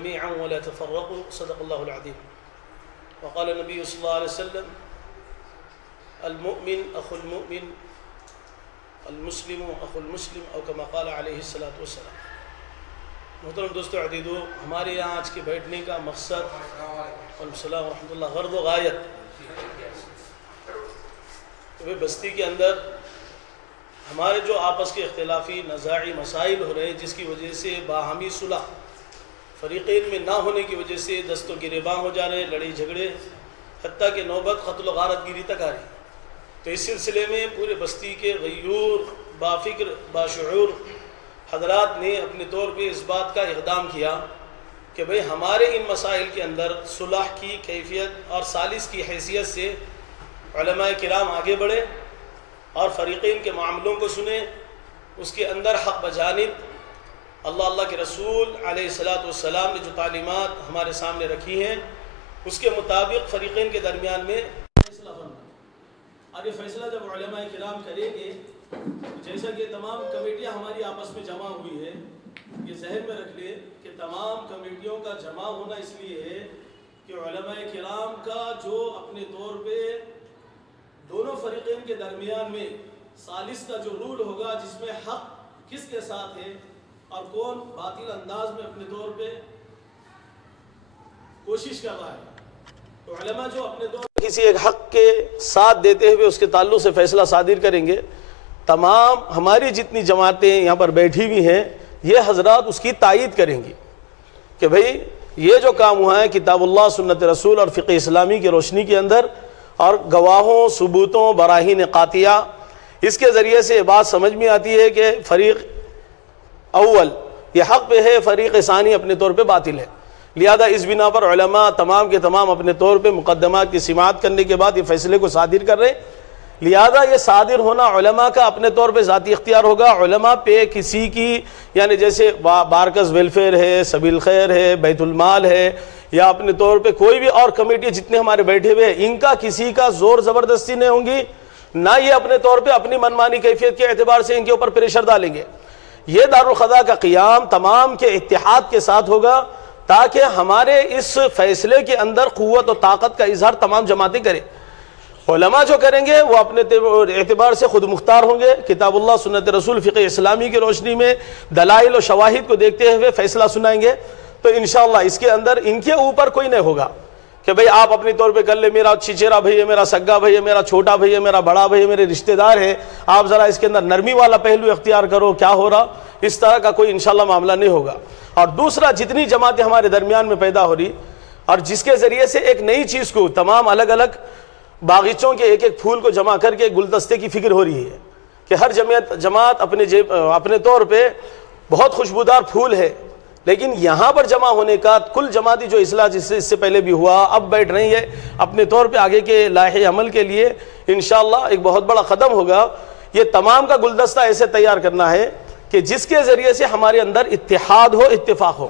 جميعا ولا تفرقوا صدق الله العظيم وقال النبي صلى الله عليه وسلم المؤمن أخو المؤمن المسلم أخو المسلم او كما قال عليه الصلاة والسلام۔ محترم دوستو عزیزو، ہمارے یہاں آج کے بیٹھنے کا مقصد السلام ورحمۃ اللہ غرض و غایت بستی کے اندر ہمارے جو آپس کے اختلافی نزاعی مسائل ہو رہے ہیں، جس کی وجہ سے باہمی صلح فریقین میں نہ ہونے کی وجہ سے دست و گریباں ہو جا رہے، لڑائی جھگڑے، حتیٰ کہ نوبت قتل و غارت گیری تک آ رہی۔ تو اس سلسلے میں پورے بستی کے غیور بافکر باشعور حضرات نے اپنے طور پہ اس بات کا اقدام کیا کہ بھئی ہمارے ان مسائل کے اندر صلح کی کیفیت اور ثالث کی حیثیت سے علماء کرام آگے بڑھے اور فریقین کے معاملوں کو سنیں، اس کے اندر حق بجانب اللہ کے رسول علیہ السلام نے جو تعلیمات ہمارے سامنے رکھی ہیں اس کے مطابق فریقین کے درمیان میں فیصلہ بننا۔ اور یہ فیصلہ جب علماء کرام کریں گے، جیسا کہ تمام کمیٹیاں ہماری آپس میں جمع ہوئی ہے، یہ ذہن میں رکھ لیں کہ تمام کمیٹیوں کا جمع ہونا اس لیے ہے کہ علماء کرام کا جو اپنے طور پہ دونوں فریقین کے درمیان میں ثالث کا جو رول ہوگا، جس میں حق کس کے ساتھ ہے اور کون باطل انداز میں اپنے طور پہ کوشش کر رہا ہے، تو علماء جو اپنے طور پہ کسی ایک حق کے ساتھ دیتے ہوئے اس کے تعلق سے فیصلہ صادر کریں گے، تمام ہماری جتنی جماعتیں یہاں پر بیٹھی ہوئی ہیں یہ حضرات اس کی تائید کریں گی کہ بھئی یہ جو کام ہوا ہے کتاب اللہ سنت رسول اور فقہ اسلامی کی روشنی کے اندر اور گواہوں ثبوتوں براہین قاطعہ، اس کے ذریعے سے یہ بات سمجھ میں آتی ہے کہ فریق اول یہ حق پہ ہے، فریق ثانی اپنے طور پہ باطل ہے۔ لہذا اس بنا پر علماء تمام کے تمام اپنے طور پہ مقدمات کی سماعت کرنے کے بعد یہ فیصلے کو صادر کر رہے ہیں۔ لہذا یہ صادر ہونا علماء کا اپنے طور پہ ذاتی اختیار ہوگا، علماء پہ کسی کی یعنی جیسے بارکس ویلفیئر ہے، سبیل خیر ہے، بیت المال ہے، یا اپنے طور پہ کوئی بھی اور کمیٹی جتنے ہمارے بیٹھے ہوئے ہیں، ان کا کسی کا زور زبردستی نہیں ہوں گی، نہ یہ اپنے طور پہ اپنی منمانی کیفیت کے اعتبار سے ان کے اوپر پریشر ڈالیں گے۔ یہ دارالخدا کا قیام تمام کے اتحاد کے ساتھ ہوگا تاکہ ہمارے اس فیصلے کے اندر قوت و طاقت کا اظہار تمام جماعتیں کریں۔ علماء جو کریں گے وہ اپنے اعتبار سے خود مختار ہوں گے، کتاب اللہ سنت رسول فقہ اسلامی کی روشنی میں دلائل و شواہد کو دیکھتے ہوئے فیصلہ سنائیں گے۔ تو انشاءاللہ اس کے اندر ان کے اوپر کوئی نہیں ہوگا کہ بھئی آپ اپنی طور پہ کر لیں، میرا چچیرا بھائی ہے، میرا سگا بھائی ہے، میرا چھوٹا بھائی ہے، میرا بڑا بھائی ہے، میرے رشتہ دار ہیں، آپ ذرا اس کے اندر نرمی والا پہلو اختیار کرو، کیا ہو رہا، اس طرح کا کوئی انشاءاللہ معاملہ نہیں ہوگا۔ اور دوسرا، جتنی جماعتیں ہمارے درمیان میں پیدا ہو رہی اور جس کے ذریعے سے ایک نئی چیز کو تمام الگ الگ باغیچوں کے ایک ایک پھول کو جمع کر کے گلدستے کی فکر ہو رہی ہے کہ ہر جماعت اپنے طور پہ بہت خوشبودار پھول ہے، لیکن یہاں پر جمع ہونے کا کل جماعتی جو اصلاح جس سے پہلے بھی ہوا اب بیٹھ رہی ہے اپنے طور پہ آگے کے لائحہ عمل کے لیے انشاءاللہ ایک بہت بڑا قدم ہوگا۔ یہ تمام کا گلدستہ ایسے تیار کرنا ہے کہ جس کے ذریعے سے ہمارے اندر اتحاد ہو، اتفاق ہو۔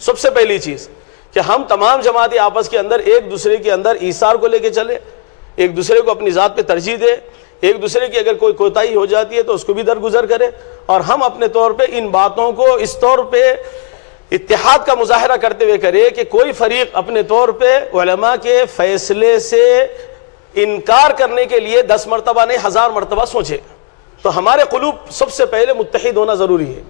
سب سے پہلی چیز کہ ہم تمام جماعتی آپس کے اندر ایک دوسرے کے اندر ایثار کو لے کے چلے، ایک دوسرے کو اپنی ذات پہ ترجیح دے، ایک دوسرے کی اگر کوئی کوتاہی ہو جاتی ہے تو اس کو بھی درگزر کرے، اور ہم اپنے طور پہ ان باتوں کو اس طور پہ اتحاد کا مظاہرہ کرتے ہوئے کرے کہ کوئی فریق اپنے طور پہ علماء کے فیصلے سے انکار کرنے کے لیے 10 مرتبہ نہیں 1000 مرتبہ سوچے۔ تو ہمارے قلوب سب سے پہلے متحد ہونا ضروری ہے۔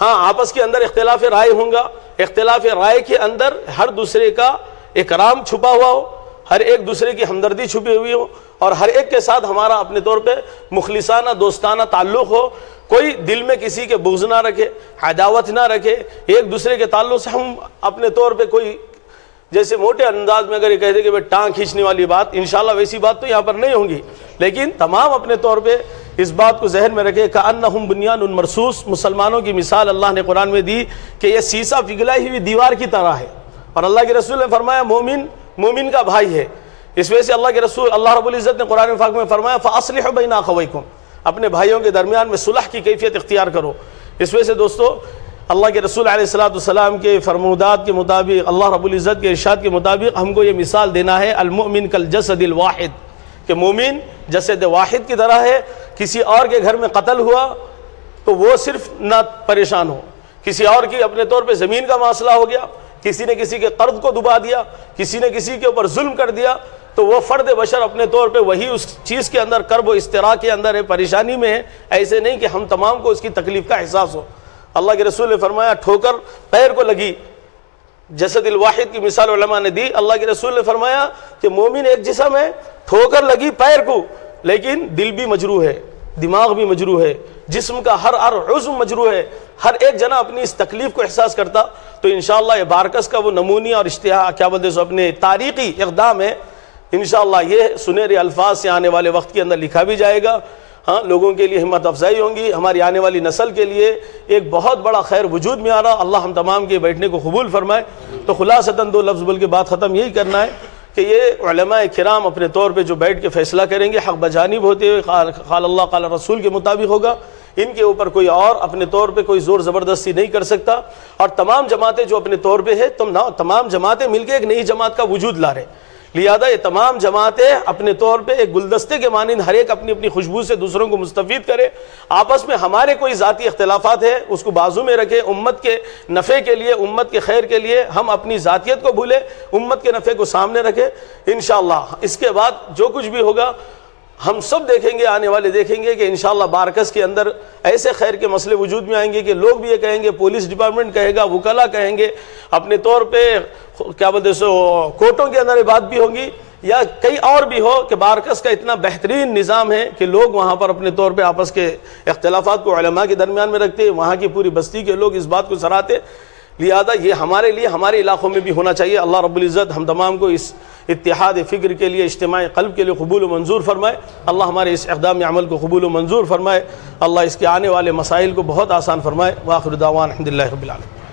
ہاں آپس کے اندر اختلاف رائے ہوں گا، اختلاف رائے کے اندر ہر دوسرے کا اکرام چھپا ہوا ہو، ہر ایک دوسرے کی ہمدردی چھپی ہوئی ہو، اور ہر ایک کے ساتھ ہمارا اپنے طور پہ مخلصانہ دوستانہ تعلق ہو، کوئی دل میں کسی کے بغض نہ رکھے، عداوت نہ رکھے، ایک دوسرے کے تعلق سے ہم اپنے طور پہ کوئی جیسے موٹے انداز میں اگر یہ کہہ دے کہ ٹانگ کھینچنے والی بات، انشاءاللہ ویسی بات تو یہاں پر نہیں ہوں گی، لیکن تمام اپنے طور پہ اس بات کو ذہن میں رکھے کأنہم بنیان مرصوص۔ مسلمانوں کی مثال اللہ نے قرآن میں دی کہ یہ سیسا پگھلائی ہوئی دیوار کی طرح ہے، اور اللہ کے رسول نے فرمایا مومن کا بھائی ہے۔ اس وجہ سے اللہ کے رسول اللہ رب العزت نے قرآن پاک میں فرمایا فَأَصْلِحُوا بَيْنَ أَخَوَيْكُمْ، اپنے بھائیوں کے درمیان میں صلح کی کیفیت اختیار کرو۔ اس وجہ سے دوستو اللہ کے رسول علیہ السلام کے فرمودات کے مطابق، اللہ رب العزت کے ارشاد کے مطابق ہم کو یہ مثال دینا ہے المؤمن کالجسد الواحد، کہ مومن جسد واحد کی طرح ہے۔ کسی اور کے گھر میں قتل ہوا تو وہ صرف نہ پریشان ہو، کسی اور کی اپنے طور پہ زمین کا مسئلہ ہو گیا کسی نے کسی کے قرض کو دبا دیا، کسی نے کسی کے اوپر ظلم کر دیا، تو وہ فرد بشر اپنے طور پہ وہی اس چیز کے اندر کرب و استراح کے اندر ہے، پریشانی میں ہے. ایسے نہیں کہ ہم تمام کو اس کی تکلیف کا احساس ہو. اللہ کے رسول نے فرمایا ٹھوکر پیر کو لگی، جسد الواحد کی مثال علماء نے دی. اللہ کے رسول نے فرمایا کہ مومن ایک جسم ہے، ٹھوکر لگی پیر کو لیکن دل بھی مجروح ہے، دماغ بھی مجروح ہے، جسم کا ہر عضو مجروح ہے. ہر ایک جنا اپنی اس تکلیف کو احساس کرتا. تو انشاءاللہ یہ بارکس کا وہ نمونی اور اشتہار کیا بولتے ہیں اپنے تاریخی اقدام ہے. انشاءاللہ یہ سنہرے الفاظ سے آنے والے وقت کے اندر لکھا بھی جائے گا. ہاں، لوگوں کے لیے ہمت افزائی ہوں گی، ہماری آنے والی نسل کے لیے ایک بہت بڑا خیر وجود میں آ رہا. اللہ ہم تمام کے بیٹھنے کو قبول فرمائے. تو خلاصتاً 2 لفظ بول کے بات ختم یہی کرنا ہے کہ یہ علماء کرام اپنے طور پہ جو بیٹھ کے فیصلہ کریں گے حق بجانب ہوتے ہوئے قال اللہ قال رسول کے مطابق ہوگا. ان کے اوپر کوئی اور اپنے طور پہ کوئی زور زبردستی نہیں کر سکتا. اور تمام جماعتیں جو اپنے طور پہ ہے، تمام جماعتیں مل کے ایک نئی جماعت کا وجود لا رہے. لہذا یہ تمام جماعتیں اپنے طور پہ ایک گلدستے کے مانند ہر ایک اپنی اپنی خوشبو سے دوسروں کو مستفید کرے. آپس میں ہمارے کوئی ذاتی اختلافات ہیں اس کو بازو میں رکھے، امت کے نفع کے لیے، امت کے خیر کے لیے ہم اپنی ذاتیت کو بھولے، امت کے نفع کو سامنے رکھے. انشاءاللہ اس کے بعد جو کچھ بھی ہوگا ہم سب دیکھیں گے، آنے والے دیکھیں گے کہ انشاءاللہ بارکس کے اندر ایسے خیر کے مسئلے وجود میں آئیں گے کہ لوگ بھی یہ کہیں گے، پولیس ڈپارٹمنٹ کہے گا، وکلا کہیں گے، اپنے طور پہ کیا بولتے سو کورٹوں کے اندر یہ بات بھی ہوگی یا کئی اور بھی ہو کہ بارکس کا اتنا بہترین نظام ہے کہ لوگ وہاں پر اپنے طور پہ آپس کے اختلافات کو علماء کے درمیان میں رکھتے، وہاں کی پوری بستی کے لوگ اس بات کو سراہتے. لہذا یہ ہمارے لیے ہمارے علاقوں میں بھی ہونا چاہیے. اللہ رب العزت ہم تمام کو اس اتحاد فکر کے لیے، اجتماع قلب کے لیے قبول و منظور فرمائے. اللہ ہمارے اس اقدام عمل کو قبول و منظور فرمائے. اللہ اس کے آنے والے مسائل کو بہت آسان فرمائے. وآخر دعوانا الحمدللہ رب العالمین.